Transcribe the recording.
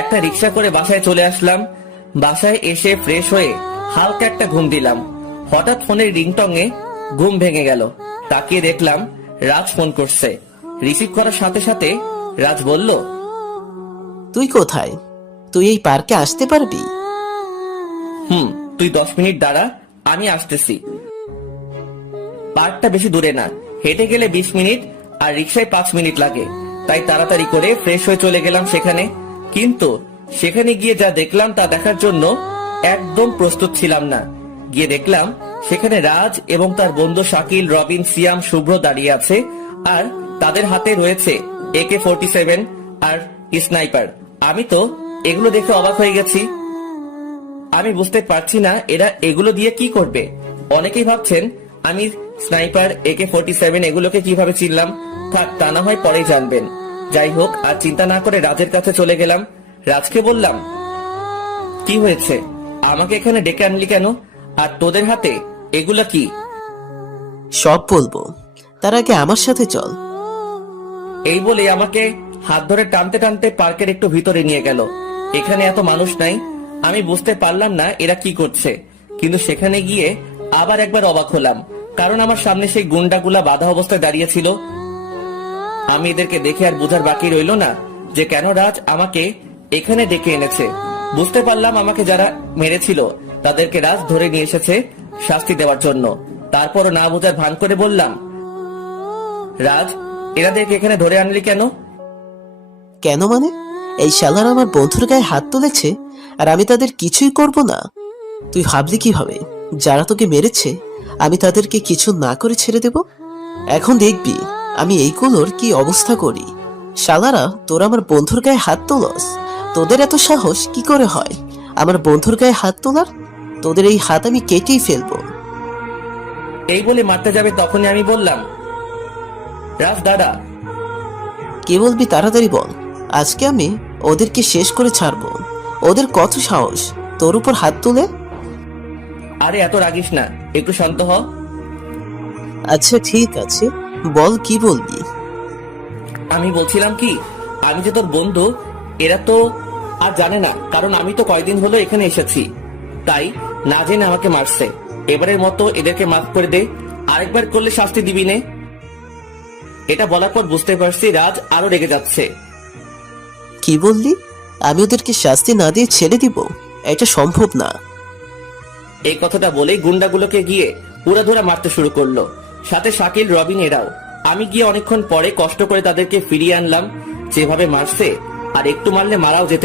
একটা রিক্সা করে বাসায় চলে আসলাম। বাসায় এসে ফ্রেশ হয়ে হালকা একটা ঘুম দিলাম। হঠাৎ ফোনের রিংটংয়ে ঘুম ভেঙে গেল। তাকিয়ে দেখলাম রাজ ফোন করছে। রিসিভ করার সাথে সাথে রাজ বলল, তুই কোথায়? তুই এই পার্কে আসতে পারবি? তুই 10 মিনিট দাঁড়া, আমি আসতেছি। পার্কটা বেশি দূরে না, হেঁটে গেলে 20 মিনিট আর রিক্সায় 5 মিনিট লাগে। তাই তাড়াতাড়ি করে ফ্রেশ হয়ে চলে গেলাম সেখানে। কিন্তু সেখানে গিয়ে যা দেখলাম তা দেখার জন্য একদম প্রস্তুত ছিলাম না। গিয়ে দেখলাম সেখানে রাজ এবং তার বন্ধু শাকিল, রবিন, সিয়াম, শুভ্র দাঁড়িয়ে আছে। আর তাদের হাতে রয়েছে AK-47 আর স্নাইপার। আমি তো এগুলো দেখে অবাক হয়ে গেছি। আমি বুঝতে পারছি না এরা এগুলো দিয়ে কি করবে। অনেকেই ভাবছেন আমি স্নাইপার, AK-47 এগুলোকে কিভাবে চিনলাম। থাক, তা না হয় পরেই জানবেন। যাই হোক, আর চিন্তা না করে রাজের কাছে চলে গেলাম। রাজকে বললাম, কি হয়েছে, আমাকে এখানে ডেকে আনলি কেন? আর তোদের হাতে এগুলা কি? সব বলবো, তার আগে আমার সাথে চল। এই বলে আমাকে হাত ধরে টানতে টানতে পার্কের একটু ভিতরে নিয়ে গেল। এখানে এত মানুষ নাই। আমি বুঝতে পারলাম না এরা কি করছে। কিন্তু সেখানে গিয়ে আবার একবার অবাক হলাম, কারণ আমার সামনে সেই গুন্ডাগুলা বাধা অবস্থায় দাঁড়িয়ে ছিল। আমি এদেরকে দেখে আর বোঝার বাকি রইল না যে কেন রাজ আমাকে এখানে ডেকে এনেছে। বুঝতে পারলাম আমাকে যারা মেরেছিল তাদেরকে রাজ ধরে নিয়ে এসেছে শাস্তি দেওয়ার জন্য। তারপরও না বোঝার ভান করে বললাম, রাজ, এনাদেরকে এখানে ধরে আনলি কেন? কেন মানে? এই শালার আমার বন্ধুর গায়ে হাত তুলেছে আর আমি তাদের কিছুই করব না? তুই ভাবলি কিভাবে যারা তোকে মেরেছে আমি তাদেরকে কিছু না করে ছেড়ে দেব? এখন দেখবি আমি এইগুলোর কি অবস্থা করি। শালারা, তোরা আমার বন্ধুর গায়ে হাত তোলস? তোদের এত সাহস কি করে হয় আমার বন্ধুর গায়ে হাত তোলার? তোদের এই হাত আমি কেটেই ফেলবো। এই বলে মারতে যাবে তখনই আমি বললাম, রাজ দাদা। কি বলবি তাড়াতাড়ি বল, আজকে আমি ওদেরকে শেষ করে ছাড়বো। ওদের কত সাহস তোর উপর হাত তুলে? আরে এত রাগিস না, একটু শান্ত হ। আচ্ছা ঠিক আছে, বল কি বলবি। আমি বলছিলাম কি, আমি যে তোর বন্ধু এরা তো আর জানে না, কারণ আমি তো কয়দিন হলো এখানে এসেছি। তাই না জেনে আমাকে মারছে। এবারের মতো এদেরকে মাফ করে দে, আরেকবার করলে শাস্তি দিবি নে। এটা বলার পর বুঝতে পারছি রাজ আরো রেগে যাচ্ছে। কি বললি? আমি ওদেরকে শাস্তি না দিয়ে ছেড়ে দিব? এটা সম্ভব না। এই কথাটা বলেই গুন্ডাগুলোকে গিয়ে উড়াধুরা মারতে শুরু করলো, সাথে শাকিল, রবিন এরাও। আমি গিয়ে অনেকক্ষণ পরে কষ্ট করে তাদেরকে ফিরিয়ে আনলাম। যেভাবে মারছে আর একটু মারলে মারাও যেতে